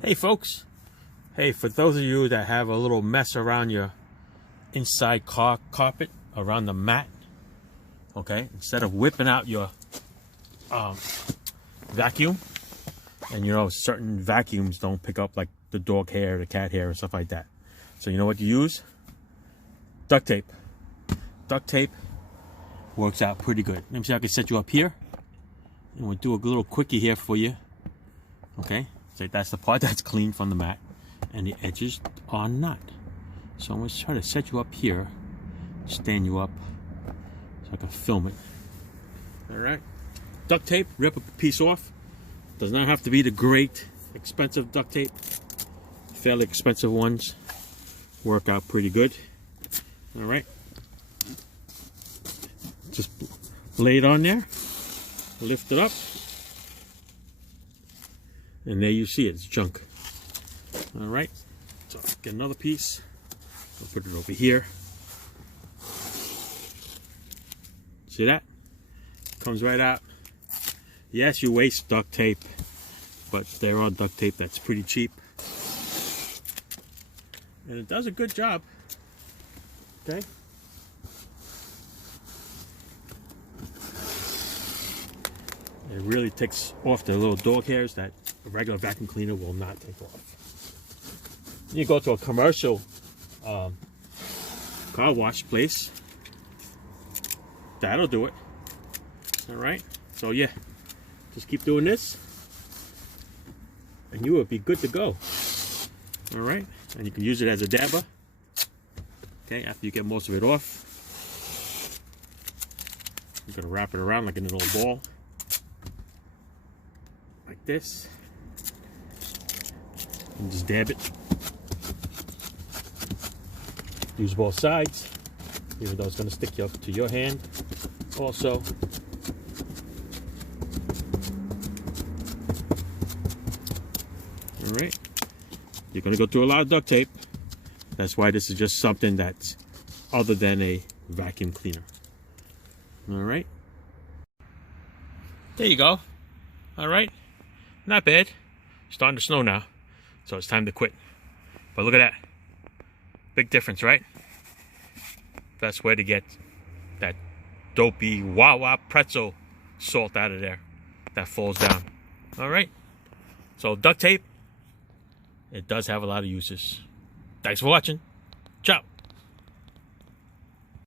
Hey folks, hey, for those of you that have a little mess around your inside car carpet, around the mat, okay, instead of whipping out your vacuum, and you know certain vacuums don't pick up like the dog hair, the cat hair, and stuff like that. So you know what you use? Duct tape. Duct tape works out pretty good. Let me see if I can set you up here, and we'll do a little quickie here for you. Okay, so that's the part that's clean from the mat, and the edges are not. So I'm going to try to set you up here, stand you up, so I can film it. All right, duct tape, rip a piece off. Does not have to be the great expensive duct tape. Fairly expensive ones work out pretty good. All right, just lay it on there, lift it up, and there you see it, it's junk. All right, so get another piece, I'll put it over here. See that? Comes right out. Yes, you waste duct tape, but there are duct tape that's pretty cheap. And it does a good job. Okay? It really takes off the little dog hairs that a regular vacuum cleaner will not take off. You go to a commercial car wash place, that'll do it. All right, so yeah, just keep doing this and you will be good to go. All right, and you can use it as a dabber. Okay, after you get most of it off, you're gonna wrap it around like in a little ball, like this, and just dab it. Use both sides, even though it's going to stick to your hand also. All right, you're going to go through a lot of duct tape. That's why this is just something that's other than a vacuum cleaner. All right, there you go. All right, not bad. Starting to snow now, so it's time to quit. But look at that. Big difference, right? Best way to get that dopey Wawa pretzel salt out of there that falls down. All right, so duct tape, it does have a lot of uses. Thanks for watching.